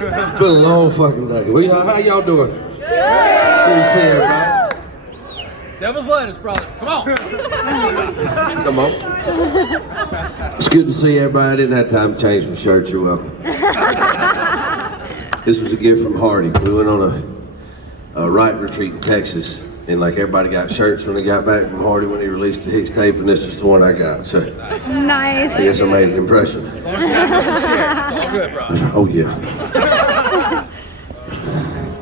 It's been a long fucking day. How y'all doing? Good to see everybody. Devil's lettuce, brother. Come on. Come on. It's good to see everybody. I didn't have time to change my shirt. You're welcome. This was a gift from Hardy. We went on a write retreat in Texas, and like everybody got shirts when they got back from Hardy when he released the Hicks tape, and this is the one I got. So nice. I guess I made an impression. As long as you got nothing to share, it's all good, bro. Oh yeah.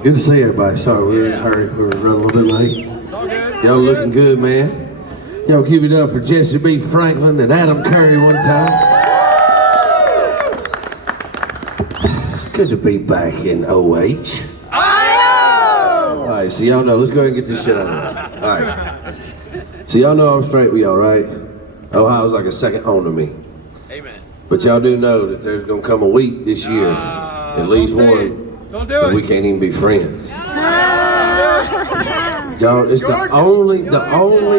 Good to see everybody. Sorry, we were in a hurry. We were running a little bit late. It's all good. Y'all looking good, man. Y'all give it up for Jesse B. Franklin and Adam Curry one time. It's good to be back in OH. All right, so y'all know, let's go ahead and get this shit out of the way. All right. So y'all know I'm straight with y'all, right? Ohio's like a second home to me. Amen. But y'all do know that there's gonna come a week this year, at least one, don't do that it. we can't even be friends. Y'all, it's the only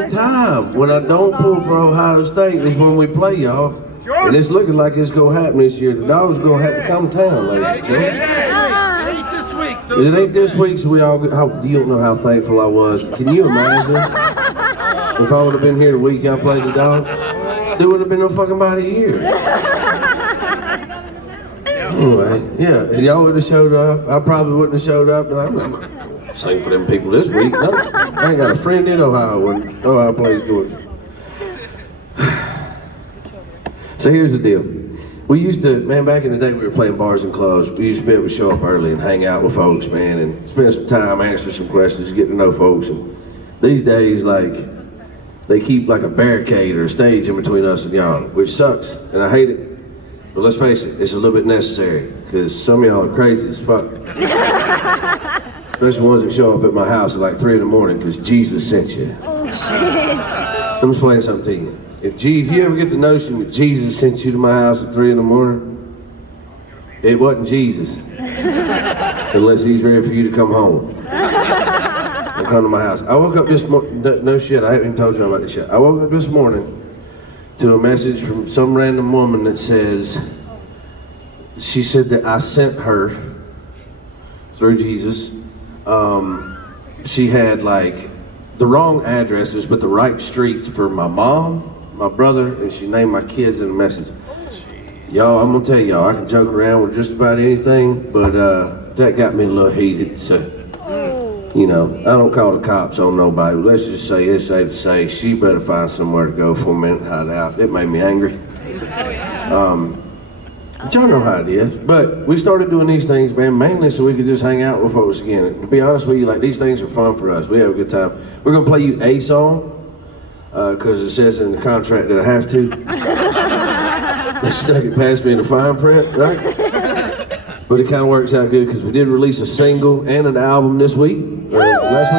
time when I don't pull for Ohio State is when we play y'all. And it's looking like it's gonna happen this year. The Dogs gonna have to come town, ladies and gentlemen. It ain't this week. It ain't this week, so we all. You don't know how thankful I was. Can you imagine if I would have been here the week I played the Dogs? There would have been no fucking body here. Anyway, yeah, and y'all would have showed up. I probably wouldn't have showed up. I'm not singing for them people this week. No, I ain't got a friend in Ohio when Ohio plays Georgia. So here's the deal. We used to, man, back in the day we were playing bars and clubs. We used to be able to show up early and hang out with folks, man, and spend some time, answer some questions, get to know folks. And these days, like, they keep like a barricade or a stage in between us and y'all, which sucks, and I hate it. But let's face it, it's a little bit necessary, because some of y'all are crazy as fuck. Especially ones that show up at my house at like 3 in the morning because Jesus sent you. Oh shit. I'm explaining something to you. If you ever get the notion that Jesus sent you to my house at 3 in the morning, it wasn't Jesus. Unless he's ready for you to come home. Don't come to my house. I woke up this morning, no shit, I haven't even told you about this shit. I woke up this morning to a message from some random woman that says, she said that I sent her through Jesus. She had like the wrong addresses but the right streets for my mom, my brother, and she named my kids in the message. Y'all, I'm gonna tell y'all, I can joke around with just about anything, but that got me a little heated, so, you know, I don't call the cops on nobody. Let's just say, it's safe to say, she better find somewhere to go for a minute and hide out. It made me angry. But y'all know how it is. But we started doing these things, man, mainly so we could just hang out with folks again. And to be honest with you, like, these things are fun for us. We have a good time. We're gonna play you a song, because it says in the contract that I have to. They stuck it past me in the fine print, right? But it kind of works out good because we did release a single and an album this week, last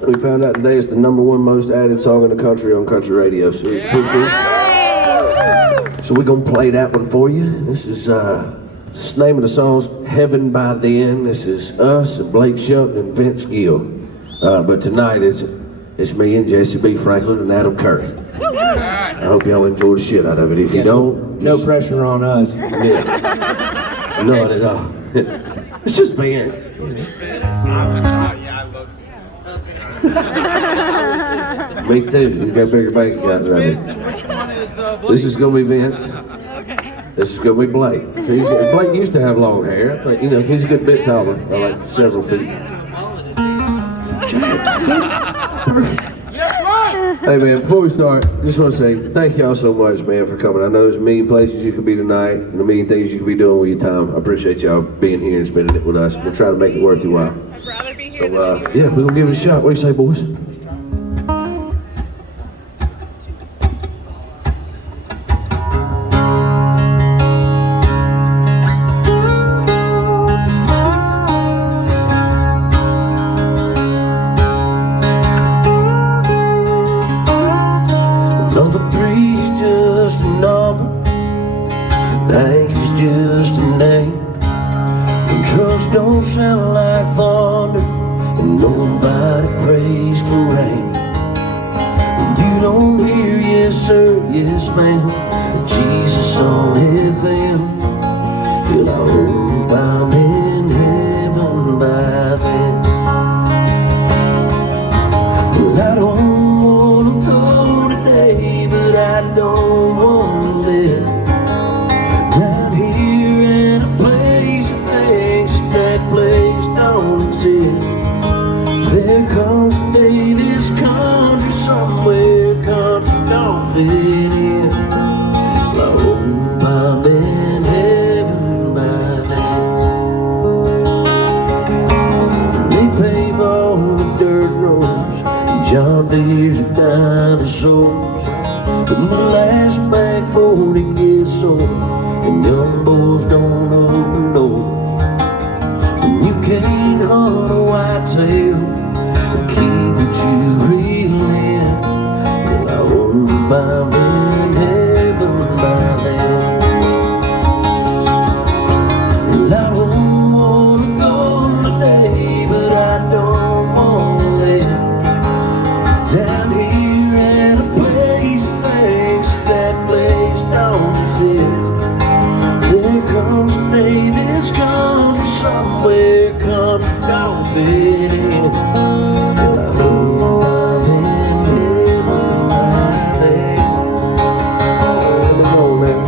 week. We found out today it's the #1 most added song in the country on country radio, so it's pretty cool. So we're gonna play that one for you. This is the name of the song's Heaven by Then. This is us and Blake Shelton and Vince Gill. But tonight it's me and Jesse B. Franklin and Adam Curry. I hope y'all enjoy the shit out of it. If you don't, no pressure on us. Yeah. Not at all. It's just Vince. Me too. He's got bigger bank accounts right here. Which one is Blake? This is gonna be Vince. This is gonna be Blake. Blake used to have long hair, but you know he's a good bit taller, like several feet. Hey man, before we start, just want to say thank y'all so much, man, for coming. I know there's a million places you could be tonight, and a million things you could be doing with your time. I appreciate y'all being here and spending it with us. We'll try to make it worth your while. I'd rather be here So yeah, we're gonna give it a shot. What do you say, boys? Number 3 is just a number, bank is just a name, and trucks don't sound like thunder, and nobody prays for rain. And you don't hear yes sir, yes ma'am, Jesus on FM, till I hope I'm fit in. Well, I hope I'm in heaven by then. Oh, come on now.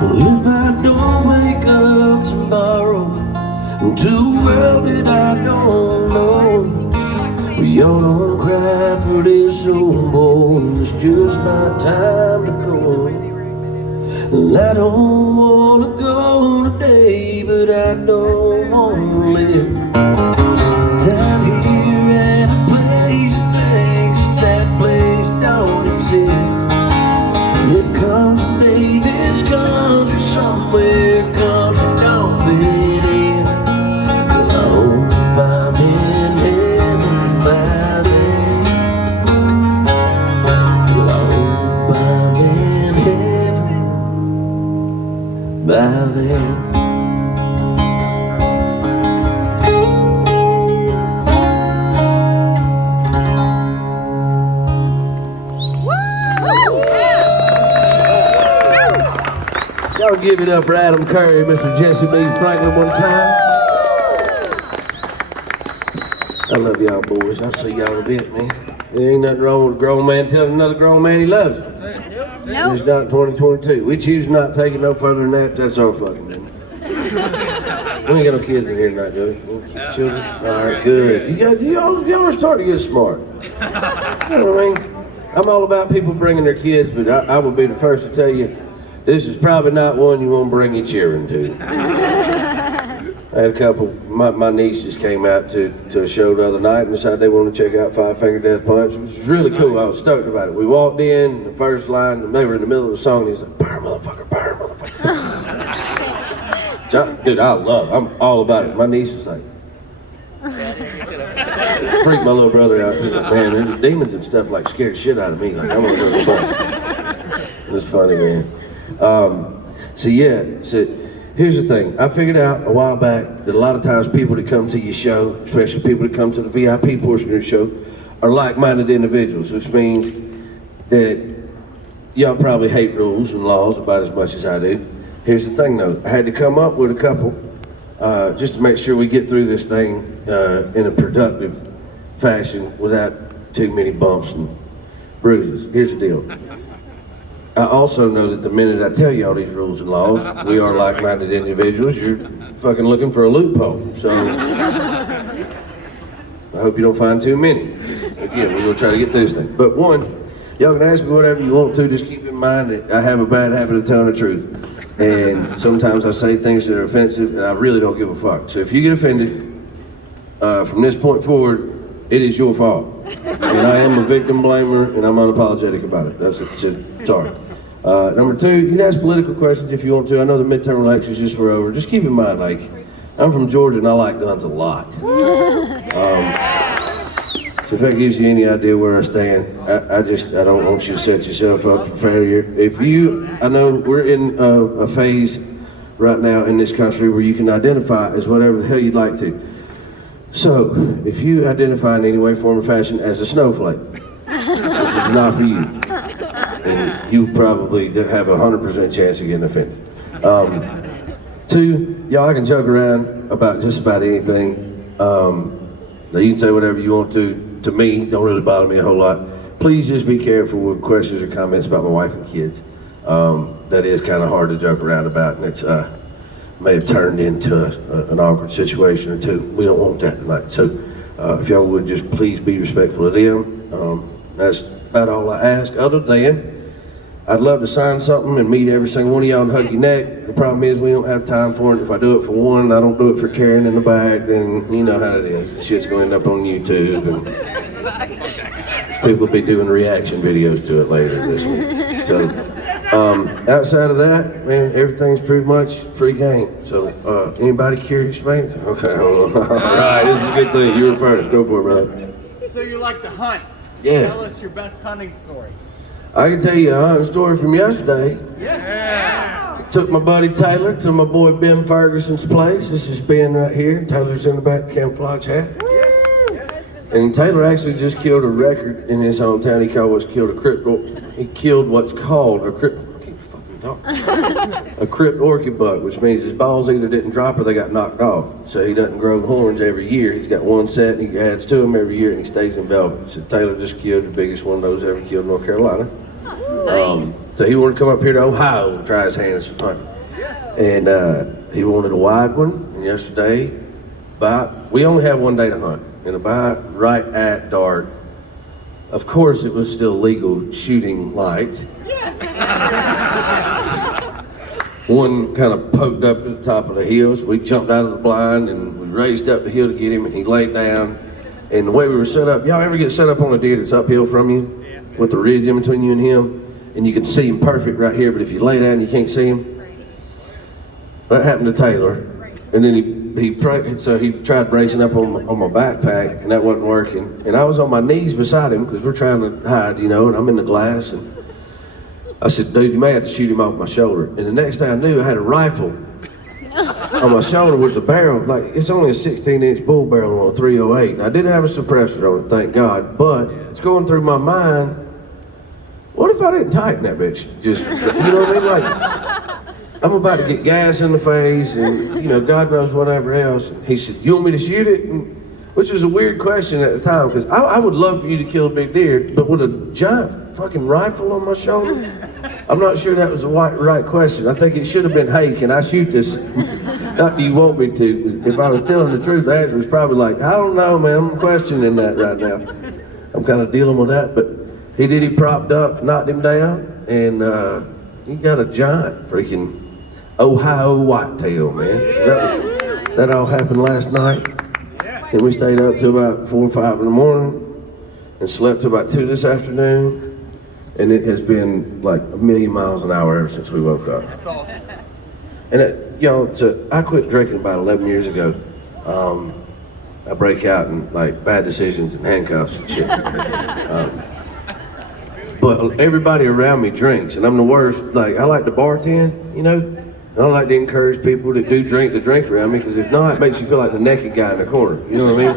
Well, if I don't wake up tomorrow to a world that I don't know, y'all don't cry for this old boy, it's just my time to go. Well, I don't wanna go today, but I don't wanna live down here at a place that thinks that place don't exist. It comes a day this country somewhere, country don't fit in. Well, I hope I'm in heaven by then. Well, I hope I'm in heaven by then. Y'all give it up for Adam Curry, Mr. Jesse B. Franklin one time. I love y'all boys. I'll see y'all in a bit, man. There ain't nothing wrong with a grown man telling another grown man he loves him. Nope. It's not 2022. We choose not to take it no further than that. That's our fucking business. We ain't got no kids in here tonight, do we? Children? All right, good. Y'all are starting to get smart. You know what I mean? I'm all about people bringing their kids, but I will be the first to tell you, this is probably not one you want to bring your children to. I had a couple, my nieces came out to a show the other night and decided they wanted to check out Five Finger Death Punch, which was really cool. I was stoked about it. We walked in, the first line, and they were in the middle of the song, and he was like, "Burn, motherfucker, burn, motherfucker." So, dude, I'm all about it. My niece was like, freaked my little brother out. He's like, man, there's demons and stuff like scared the shit out of me. Like, I'm gonna go to the bus. It was funny, man. So here's the thing. I figured out a while back that a lot of times people that come to your show, especially people that come to the VIP portion of your show, are like-minded individuals, which means that y'all probably hate rules and laws about as much as I do. Here's the thing though, I had to come up with a couple just to make sure we get through this thing in a productive fashion without too many bumps and bruises. Here's the deal. I also know that the minute I tell you all these rules and laws, we are like-minded individuals, you're fucking looking for a loophole. So, I hope you don't find too many. Again, we're gonna try to get through this thing. But one, y'all can ask me whatever you want to, just keep in mind that I have a bad habit of telling the truth. And sometimes I say things that are offensive and I really don't give a fuck. So if you get offended, from this point forward, it is your fault. And I am a victim blamer and I'm unapologetic about it. That's it. Sorry. Number two, you can ask political questions if you want to. I know the midterm elections just were over. Just keep in mind, like, I'm from Georgia and I like guns a lot. So if that gives you any idea where I stand, I don't want you to set yourself up for failure. I know we're in a phase right now in this country where you can identify as whatever the hell you'd like to. So, if you identify in any way, form, or fashion as a snowflake, this is not for you. And you probably have a 100% chance of getting offended. Two, y'all, I can joke around about just about anything. Now you can say whatever you want to me, don't really bother me a whole lot. Please just be careful with questions or comments about my wife and kids. That is kind of hard to joke around about, and it's may have turned into an awkward situation or two. We don't want that tonight. So if y'all would just please be respectful of them. That's about all I ask. Other than, I'd love to sign something and meet every single one of y'all and hug your neck. The problem is we don't have time for it. If I do it for one, I don't do it for carrying in the back, then you know how it is. Shit's gonna end up on YouTube and people will be doing reaction videos to it later this week. So. Outside of that, man, everything's pretty much free game. So, anybody curious, man? Okay, hold on. All right, this is a good thing. You were first. Go for it, brother. So you like to hunt? Yeah. Tell us your best hunting story. I can tell you a hunting story from yesterday. Yeah. Took my buddy Taylor to my boy Ben Ferguson's place. This is Ben right here. Taylor's in the back, camouflage hat. And Taylor actually just killed a record in his hometown. He killed what's called a crypt. I can't fucking talk. A crypt orchid buck, which means his balls either didn't drop or they got knocked off. So he doesn't grow horns every year. He's got one set and he adds to them every year and he stays in velvet. So Taylor just killed the biggest one of those ever killed in North Carolina. So he wanted to come up here to Ohio and try his hands at hunting. And he wanted a wide one. And yesterday, we only have one day to hunt. And about right at dark, of course it was still legal shooting light. One kind of poked up at the top of the hill, so we jumped out of the blind and we raised up the hill to get him, and he laid down. And the way we were set up, y'all ever get set up on a deer that's uphill from you? With the ridge in between you and him? And you can see him perfect right here, but if you lay down, you can't see him? That happened to Taylor. And then he tried bracing up on my backpack, and that wasn't working. And I was on my knees beside him because we're trying to hide, and I'm in the glass. And I said, dude, you may have to shoot him off my shoulder. And the next thing I knew, I had a rifle on my shoulder with the barrel. Like, it's only a 16-inch bull barrel on a 308. And I didn't have a suppressor on it, thank God. But it's going through my mind, what if I didn't tighten that bitch? Just, you know what I mean? Like, I'm about to get gas in the face and, God knows whatever else. And he said, you want me to shoot it? Which was a weird question at the time, because I would love for you to kill a big deer, but with a giant fucking rifle on my shoulder? I'm not sure that was the right question. I think it should have been, hey, can I shoot this? Not do you want me to? If I was telling the truth, the answer was probably like, I don't know, man, I'm questioning that right now. I'm kind of dealing with that, but he propped up, knocked him down, and he got a giant freaking Ohio whitetail, man. So that all happened last night. And we stayed up till about 4 or 5 in the morning and slept till about 2 this afternoon. And it has been like 1,000,000 miles an hour ever since we woke up. That's awesome. And I quit drinking about 11 years ago. I break out in like bad decisions and handcuffs and shit. But everybody around me drinks, and I'm the worst. Like, I like to bartend, I don't like to encourage people that do drink to drink around me, because if not, it makes you feel like the naked guy in the corner. You know what I mean?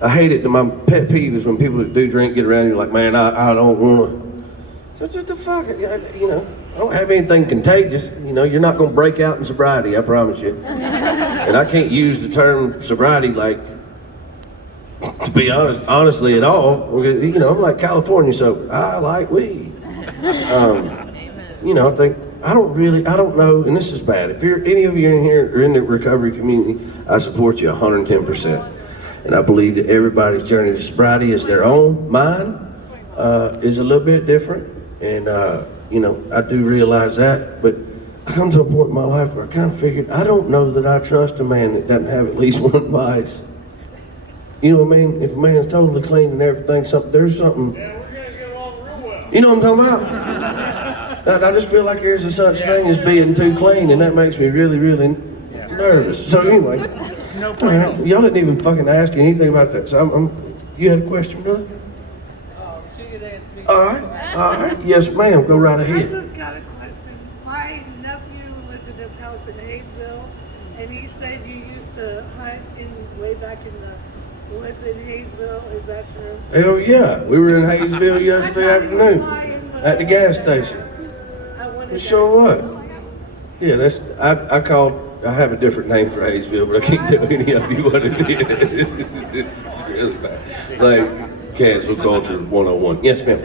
I hate it. My pet peeve is when people that do drink get around you like, man, I don't want to. So just the fuck, I don't have anything contagious. You're not going to break out in sobriety, I promise you. And I can't use the term sobriety like, to be honestly at all. I'm like California, so I like weed. I don't know, and this is bad. If any of you in here are in the recovery community, I support you 110%. And I believe that everybody's journey to sobriety is their own. Mine is a little bit different, and I do realize that, but I come to a point in my life where I kind of figured, I don't know that I trust a man that doesn't have at least one vice. You know what I mean? If a man's totally clean and everything, there's something. Yeah, we're gonna get along real well. You know what I'm talking about? I just feel like there's a such thing as being too clean, and that makes me really, really nervous. So anyway, y'all didn't even fucking ask anything about that. So you had a question, brother? She could ask me. All right. Yes, ma'am. Go right I ahead. just got a question. My nephew lived in this house in Hayesville, and he said you used to hunt way back in the woods in Hayesville. Is that true? Hell yeah. We were in Hayesville yesterday afternoon at the gas station. Sure what? Yeah, I have a different name for Hayesville, but I can't tell any of you what it is. It's really bad. Like, cancel culture 101. Yes, ma'am.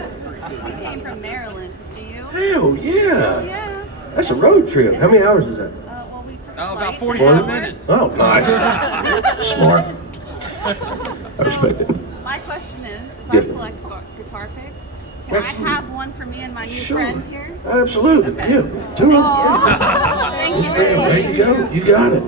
We came from Maryland to see you. Hell yeah. Yeah. That's a road trip. How many hours is that? Well, we took About flight. 45 minutes. Oh, nice. Smart. I respect it. My question is Yes, I ma'am. collect guitar picks. Can Absolutely. I have one for me and my new Sure. friend here? Absolutely. Yeah. 2 Thank you very much. There you go. You got it.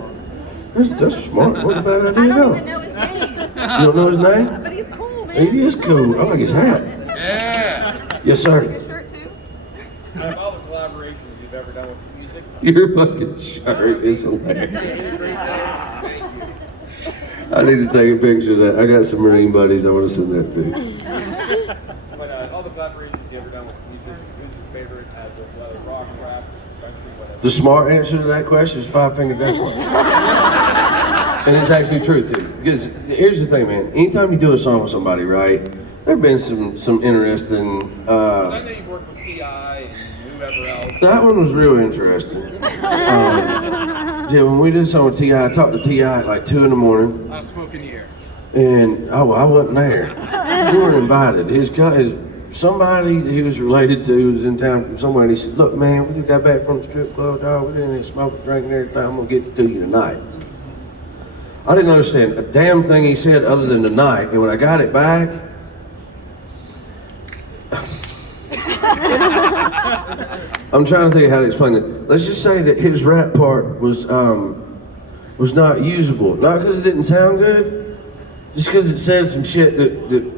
That's smart. What a bad I idea, don't though. even know his name, You don't know his name? but he's cool, man. He is cool. I like his hat. Yeah. Yes, sir. His shirt too. Out of all the collaborations you've ever done with music, Your fucking shirt is hilarious. I need to take a picture of that. I got some Marine buddies. I want to send that to you. but all the collaborations you've ever done with music, who's your favorite as a rock, rap, country, whatever? The smart answer to that question is 5 Finger Death Punch. And it's actually true too. Because here's the thing, man. Anytime you do a song with somebody, right? There have been some interesting. I know you've worked with T.I. and whoever else. That one was real interesting. Yeah, when we did a song with T.I., I talked to T.I. at like 2 in the morning. Not a smoke in the air. And I wasn't there. We weren't invited. Somebody he was related to was in town from somewhere, and he said, "Look, man, we just got back from the strip club, dog. We didn't smoke and drink and everything. I'm gonna get it to you tonight." I didn't understand a damn thing he said other than tonight. And when I got it back, I'm trying to think of how to explain it. Let's just say that his rap part was not usable. Not because it didn't sound good, just because it said some shit that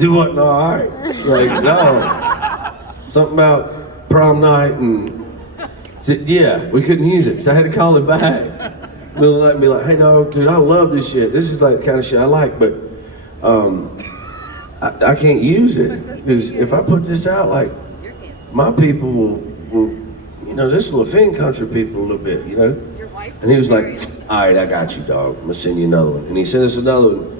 wasn't all right. Like, no. Something about prom night and yeah, we couldn't use it. So I had to call it back. They'll let me like, "Hey dog, dude, I love this shit. This is like the kind of shit I like, but I can't use it. Because if I put this out, like, my people will, you know, this will offend country people a little bit, you know?" And he was like, "All right, I got you, dog. I'm gonna send you another one." And he sent us another one.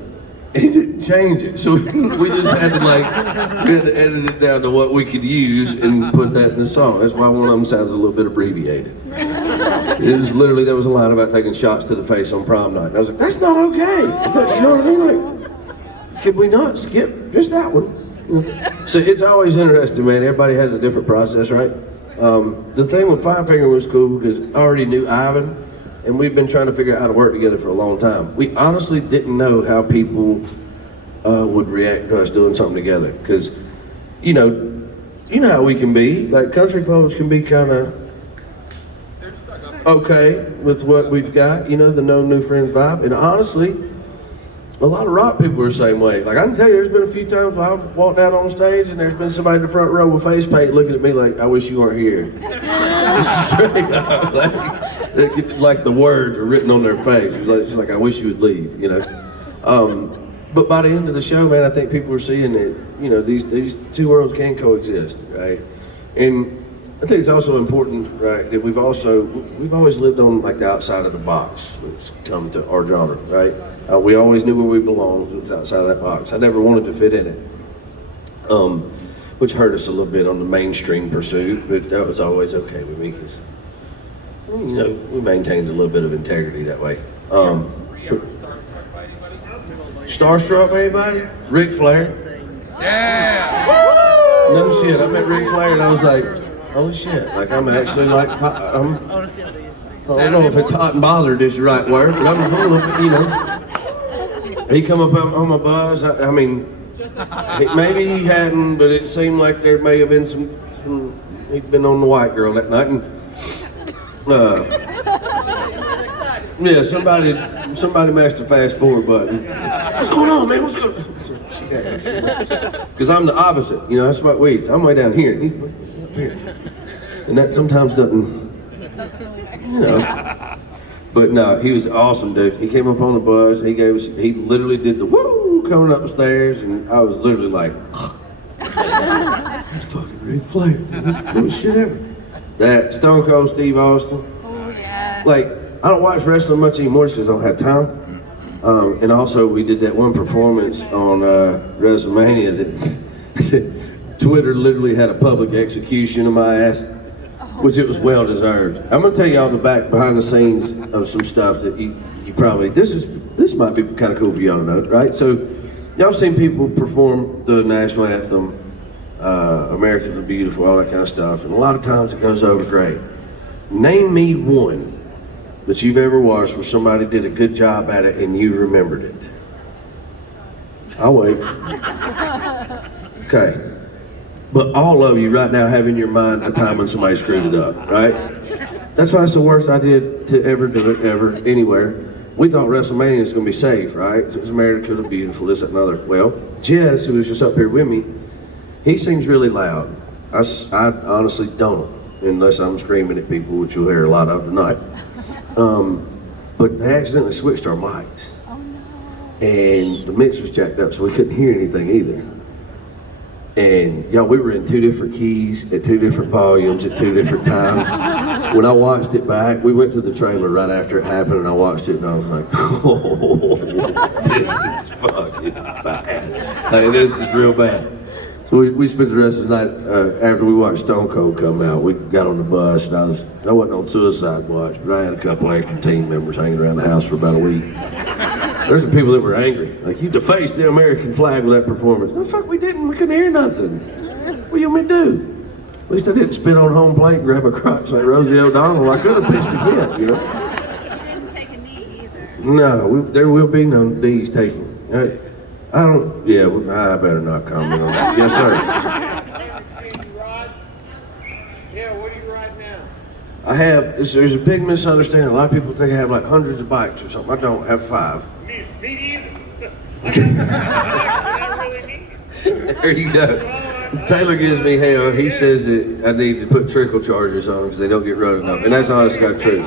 And he didn't change it. So we just had to edit it down to what we could use and put that in the song. That's why one of them sounds a little bit abbreviated. It was literally, there was a line about taking shots to the face on prom night. And I was like, that's not okay. You know what I mean? Like, could we not skip just that one? So it's always interesting, man. Everybody has a different process, right? The thing with Five Finger was cool because I already knew Ivan, and we've been trying to figure out how to work together for a long time. We honestly didn't know how people would react to us doing something together. Because, you know how we can be. Like, country folks can be kind of okay with what we've got, you know, the no new friends vibe. And honestly, a lot of rock people are the same way. Like, I can tell you, there's been a few times where I've walked out on stage and there's been somebody in the front row with face paint looking at me like, "I wish you weren't here." Straight up, like the words are written on their face. It's like, "I wish you would leave," you know. But by the end of the show, man, I think people are seeing that, you know, these two worlds can coexist, right? And I think it's also important, right, that we've always lived on like the outside of the box when it's come to our genre, right? We always knew where we belonged. It was outside of that box. I never wanted to fit in it, which hurt us a little bit on the mainstream pursuit, but that was always okay with me because, you know, we maintained a little bit of integrity that way. Starstruck by anybody? Ric Flair? Yeah! No shit, I met Ric Flair and I was like, oh shit, like I'm actually like, I don't know if it's hot and bothered is the right word, but I'm you know. He come up on my bus, I mean, maybe he hadn't, but it seemed like there may have been some he'd been on the white girl that night, and yeah, somebody mashed the fast forward button. What's going on, man? What's going on? Because I'm the opposite, you know, I smoke weeds. I'm way down here, and he's way up here. And that sometimes doesn't, you know. But no, he was awesome, dude. He came up on the bus, he literally did the woo coming up the stairs, and I was literally like, that's fucking Ric Flair. That's the coolest shit ever. That Stone Cold Steve Austin. Oh, yes. Like, I don't watch wrestling much anymore just because I don't have time. And also, we did that one performance on WrestleMania that Twitter literally had a public execution of my ass, which it was well deserved. I'm gonna tell y'all behind the scenes of some stuff that you probably, this might be kind of cool for y'all to know, right? So, y'all seen people perform the national anthem, America the Beautiful, all that kind of stuff, and a lot of times it goes over great. Name me one that you've ever watched where somebody did a good job at it and you remembered it. I'll wait. Okay. But all of you right now have in your mind a time when somebody screwed it up, right? That's why it's the worst idea to ever do it, ever, anywhere. We thought WrestleMania was gonna be safe, right? It was America the Beautiful, this, that, and other. Well, Jess, who was just up here with me, he sings really loud. I honestly don't, unless I'm screaming at people, which you'll hear a lot of tonight. But they accidentally switched our mics. Oh, no. And the mix was jacked up, so we couldn't hear anything either. And y'all, we were in 2 different keys, at 2 different volumes, at 2 different times. when I watched it back, we went to the trailer right after it happened, and I watched it, and I was like, oh, this is fucking bad. Like, this is real bad. So we spent the rest of the night, after we watched Stone Cold come out, we got on the bus, and I wasn't on suicide watch, but I had a couple extra team members hanging around the house for about a week. There's some people that were angry. Like, you defaced the American flag with that performance. The fuck we didn't, we couldn't hear nothing. What do you want me to do? At least I didn't spit on home plate and grab a crotch like Rosie O'Donnell. I could have pitched a fit, you know? You didn't take a knee either. No, there will be no knees taken. I don't, yeah, I better not comment on that. Yes, sir. You ride? Yeah, what do you ride now? I have, there's a big misunderstanding. A lot of people think I have like hundreds of bikes or something. I don't, I have 5. Me either. I really need it. There you go. Taylor gives me hell. He says that I need to put trickle chargers on them because they don't get run enough. And that's honestly not true.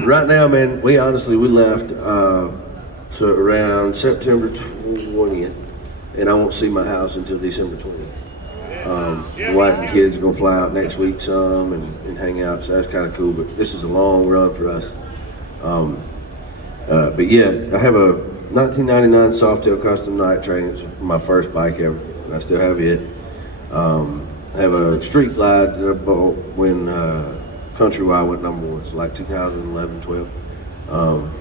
Right now, man, we left so around September 20th, and I won't see my house until December 20th. The wife and kids are gonna fly out next week some and hang out, so that's kind of cool. But this is a long run for us. But yeah, I have a 1999 Softail Custom Night Train. It's my first bike ever, and I still have it. I have a Street Glide that I bought when Countrywide went #1. It's like 2011, 12.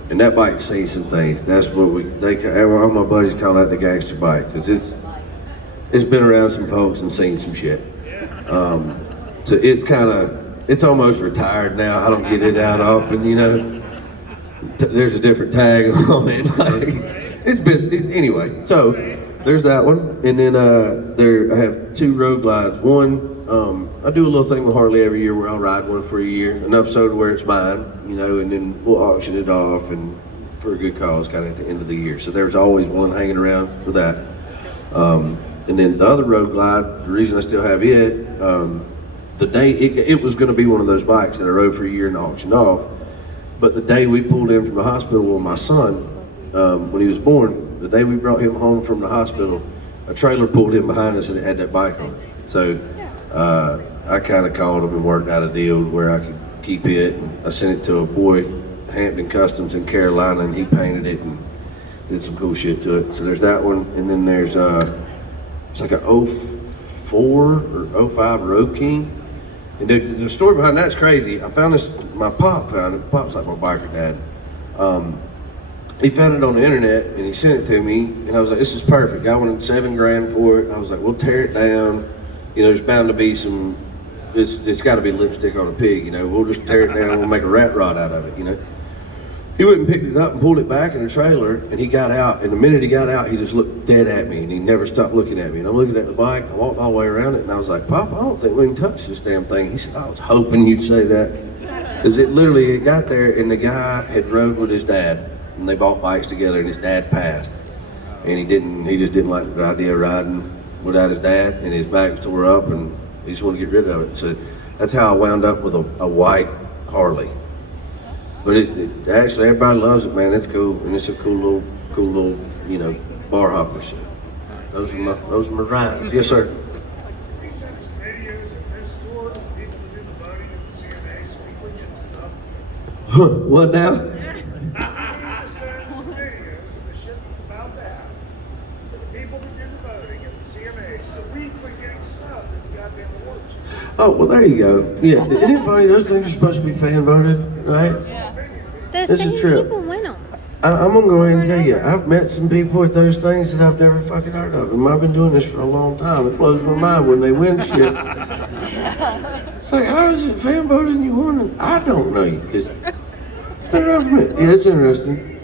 And that bike's seen some things. That's what all my buddies call that the gangster bike, because it's been around some folks and seen some shit. So it's almost retired now. I don't get it out often, you know. There's a different tag on it. Like, anyway. So there's that one, and then I have 2 road glides. One, I do a little thing with Harley every year where I'll ride one for a year, enough so to where it's mine, you know, and then we'll auction it off and for a good cause kind of at the end of the year. So there's always one hanging around for that. And then the other road glide, the reason I still have it, the day it was going to be one of those bikes that I rode for a year and auctioned off, but the day we pulled in from the hospital with my son, when he was born, the day we brought him home from the hospital, a trailer pulled in behind us and it had that bike on it. So I kind of called him and worked out a deal where I could keep it. And I sent it to a boy, Hampton Customs in Carolina, and he painted it and did some cool shit to it. So there's that one, and then there's it's like a 04 or 05 Road King. And the story behind that's crazy. I found this, my pop found it. Pop's like my biker dad. He found it on the internet and he sent it to me, and I was like, this is perfect. I wanted $7 grand for it. I was like, we'll tear it down. You know, there's bound to be some, it's got to be lipstick on a pig, you know. We'll just tear it down, we'll make a rat rod out of it, you know. He went and picked it up and pulled it back in the trailer, and he got out, and the minute he got out, he just looked dead at me, and he never stopped looking at me. And I'm looking at the bike, I walked all the way around it, and I was like, Pop, I don't think we can touch this damn thing. He said, I was hoping you'd say that. Because it got there, and the guy had rode with his dad, and they bought bikes together, and his dad passed. And he just didn't like the idea of riding without his dad, and his back was tore up, and he just wanted to get rid of it. So that's how I wound up with a white Harley. But it actually, everybody loves it, man. It's cool, and it's a cool little, you know, bar hopper shit. Those are my rides. Yes, sir. We sent some videos at this store of people who do the boating and the CMA sweepage and stuff. What now? We need to send some videos of the shit that's about to happen to the people who do the boating and the CMA, so we quit getting snubbed in the goddamn awards. Oh, well, there you go. Yeah, isn't it funny? Those things are supposed to be fan voted, right? The It's a same trip. people win them. I'm gonna go ahead and tell you, I've met some people at those things that I've never fucking heard of. And I've been doing this for a long time. It blows my mind when they win shit. It's like, how is it fan voted and you won it? I don't know you, because yeah, it's interesting.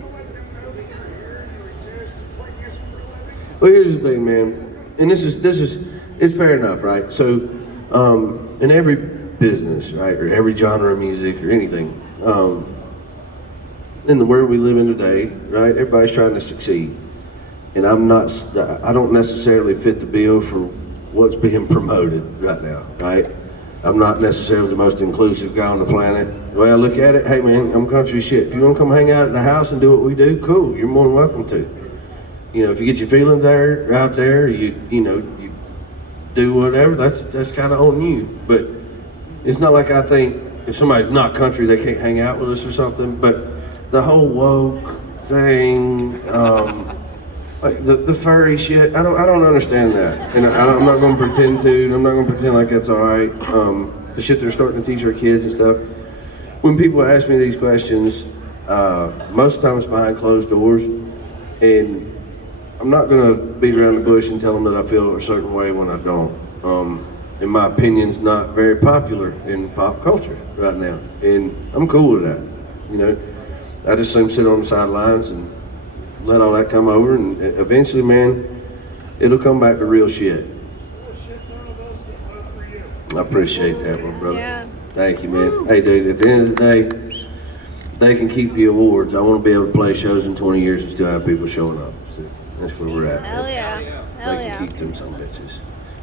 Well, here's the thing, man, and this is it's fair enough, right? So, in every business, right, or every genre of music or anything, in the world we live in today, right, everybody's trying to succeed, and I don't necessarily fit the bill for what's being promoted right now, right? I'm not necessarily the most inclusive guy on the planet. The way I look at it, hey man, I'm country shit. If you want to come hang out at the house and do what we do, cool, you're more than welcome to. You know, if you get your feelings out there, you do whatever, that's kind of on you. But it's not like I think if somebody's not country, they can't hang out with us or something. But the whole woke thing, like the furry shit, I don't understand that, and I'm not going to pretend to. And I'm not going to pretend like that's all right. The shit they're starting to teach our kids and stuff. When people ask me these questions, most of the time it's behind closed doors, and I'm not going to beat around the bush and tell them that I feel a certain way when I don't. And my opinion's not very popular in pop culture right now, and I'm cool with that. You know, I just assume sit on the sidelines and let all that come over, and eventually, man, it'll come back to real shit. I appreciate that one, brother. Yeah. Thank you, man. Hey, dude, at the end of the day, they can keep the awards. I want to be able to play shows in 20 years and still have people showing up. So that's where we're at. Hell yeah. Hell They yeah. can keep them some bitches.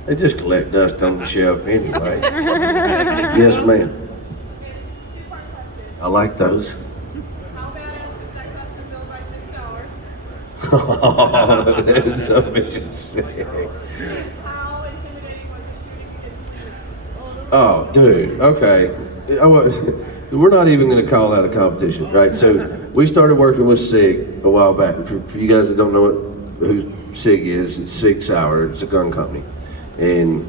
They just collect dust on the shelf anyway. Yes, ma'am. I like those. How badass is that custom built by 6 hours? Oh, that's so bitches sick. How intimidating was it shooting against Lena? Oh, dude. Okay. We're not even going to call that a competition, right? So we started working with SIG a while back. For you guys that don't know who SIG is, it's SIG Sauer. It's a gun company, and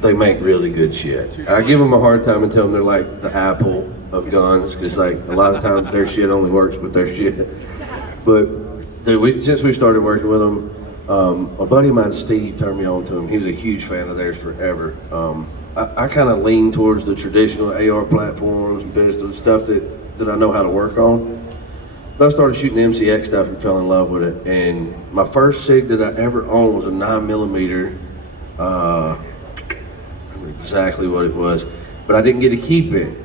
they make really good shit. I give them a hard time and tell them they're like the Apple of guns, because like a lot of times their shit only works with their shit. But dude, since we started working with them, a buddy of mine, Steve, turned me on to them. He was a huge fan of theirs forever. I kind of lean towards the traditional AR platforms and pistols, stuff that I know how to work on. But I started shooting the MCX stuff and fell in love with it. And my first SIG that I ever owned was a 9mm. I remember exactly what it was, but I didn't get to keep it.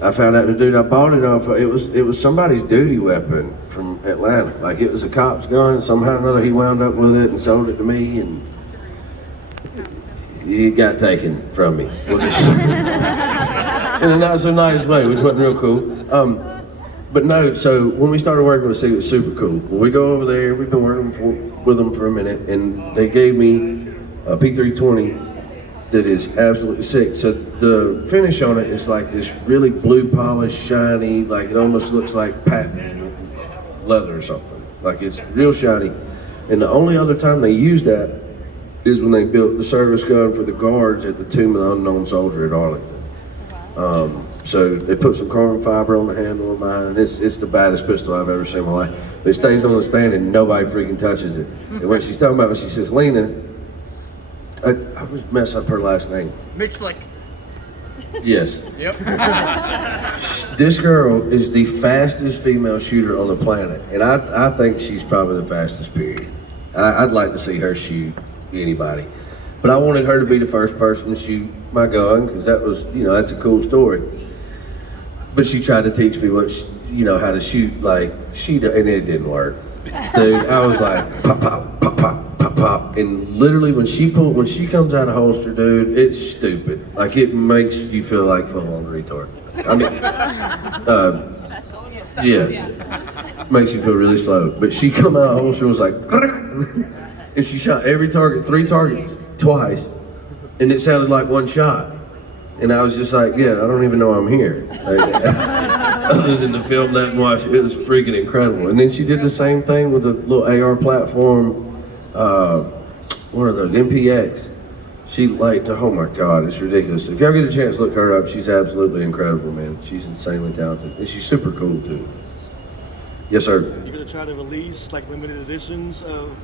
I found out the dude I bought it off, it was somebody's duty weapon from Atlanta. Like, it was a cop's gun. Somehow or another he wound up with it and sold it to me, and it got taken from me. In a not so nice way, which wasn't real cool. But no, so when we started working with SIG, it was super cool. When we go over there, we've been working with them for a minute, and they gave me a P320 that is absolutely sick. So the finish on it is like this really blue polished, shiny, like it almost looks like patent leather or something. Like, it's real shiny. And the only other time they use that is when they built the service gun for the guards at the Tomb of the Unknown Soldier at Arlington. So they put some carbon fiber on the handle of mine, and it's the baddest pistol I've ever seen in my life. It stays on the stand and nobody freaking touches it. And when she's talking about it, she says, Lena, I would mess up her last name. Mitchlick. Yes. Yep. This girl is the fastest female shooter on the planet, and I think she's probably the fastest, period. I'd like to see her shoot anybody. But I wanted her to be the first person to shoot my gun, because that was, that's a cool story. But she tried to teach me how to shoot like she did, and it didn't work. Dude, I was like, pop, pop, pop, pop, pop, pop. And literally when she comes out of holster, dude, it's stupid. Like, it makes you feel like full-on retard. I mean, yeah, makes you feel really slow. But she come out of holster and was like, and she shot every target, 3 targets, twice, and it sounded like one shot. And I was just like, yeah, I don't even know I'm here. Like, other than to film that and watch it, it was freaking incredible. And then she did the same thing with the little AR platform, what are those, MPX. She like, oh my God, it's ridiculous. If y'all get a chance to look her up, she's absolutely incredible, man. She's insanely talented, and she's super cool too. Yes, sir. You're gonna try to release like limited editions of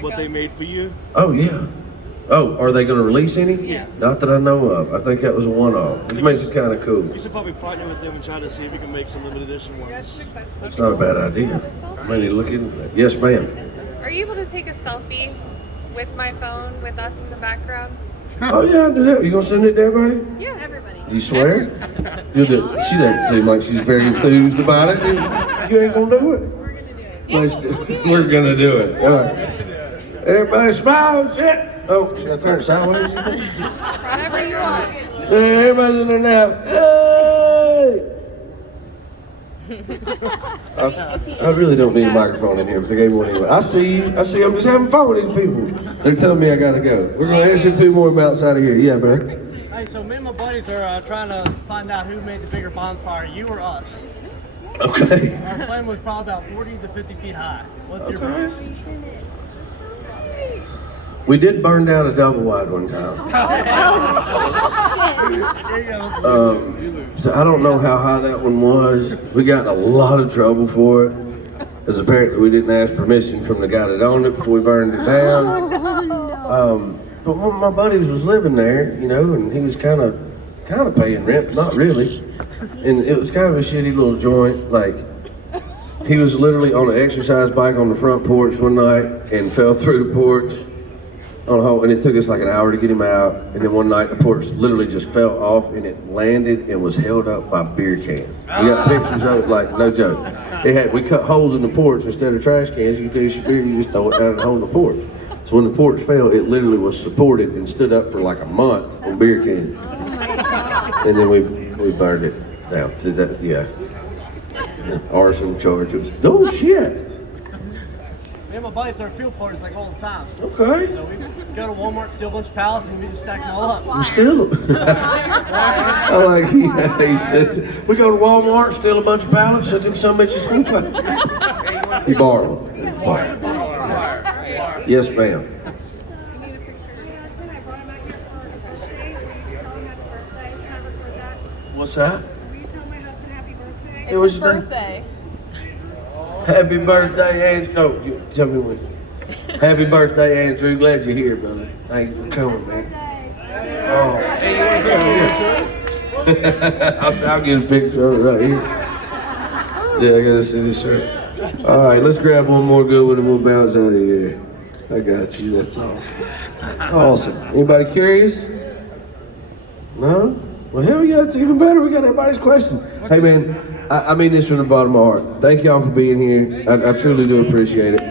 what they made for you? Oh yeah. Oh, are they going to release any? Yeah. Not that I know of. I think that was a one-off, which makes it kind of cool. You should probably partner with them and try to see if you can make some limited edition ones. It's not a bad idea. I may need to look into that. Yes, ma'am. Are you able to take a selfie with my phone with us in the background? Oh yeah, I do that. You gonna send it to everybody? Yeah, everybody. You swear? You'll do it. She doesn't seem like she's very enthused about it. You ain't gonna do it. We're gonna do it. All right. Everybody smile, shit. Oh, should I turn it sideways? Whatever you want. Hey, everybody's in there now. Hey! I really don't need a microphone in here, but they gave me one anyway. I see you. I'm just having fun with these people. They're telling me I gotta go. We're gonna answer 2 more outside of here. Yeah, bro. Hey, so me and my buddies are trying to find out who made the bigger bonfire, you or us. Okay. Our flame was probably about 40 to 50 feet high. What's your biggest? We did burn down a double wide one time. So I don't know how high that one was. We got in a lot of trouble for it, because apparently we didn't ask permission from the guy that owned it before we burned it down. But one of my buddies was living there, you know, and he was kind of paying rent, not really. And it was kind of a shitty little joint. Like, he was literally on an exercise bike on the front porch one night and fell through the porch. And it took us like an hour to get him out. And then one night the porch literally just fell off and it landed and was held up by beer cans. We got pictures of it, like, no joke. We cut holes in the porch instead of trash cans. You finish your beer, you just throw it down and hold the porch. So when the porch fell, it literally was supported and stood up for like a month on beer cans. And then we burned it down to that, yeah. Arson charges. Oh shit. Me and my buddy throw fuel parties like all the time. Okay. So we go to Walmart, steal a bunch of pallets, and we just stack them all up. We steal them. I like he said, we go to Walmart, steal a bunch of pallets, set them some bitches in fire. He borrowed them. Yes, ma'am. What's that? It's his birthday. Happy birthday, Andrew. No, tell me when. Happy birthday, Andrew. Glad you're here, brother. Thank you for coming, man. Oh. I'll get a picture of it right here. Yeah, I gotta see this shirt. All right, let's grab one more good one and we'll bounce out of here. I got you. That's awesome. Awesome. Anybody curious? No? Well, hell yeah, it's even better. We got everybody's question. Hey, man, I mean this from the bottom of my heart. Thank y'all for being here. I truly do appreciate it.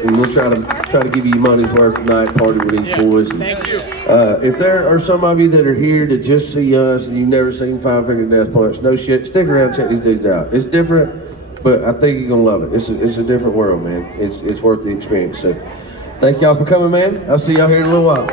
And we'll try to give you your money's worth tonight, party with these boys. And, Thank you. if there are some of you that are here to just see us and you've never seen Five Finger Death Punch, no shit, stick around and check these dudes out. It's different, but I think you're gonna love it. It's a different world, man. It's worth the experience. So, thank y'all for coming, man. I'll see y'all here in a little while.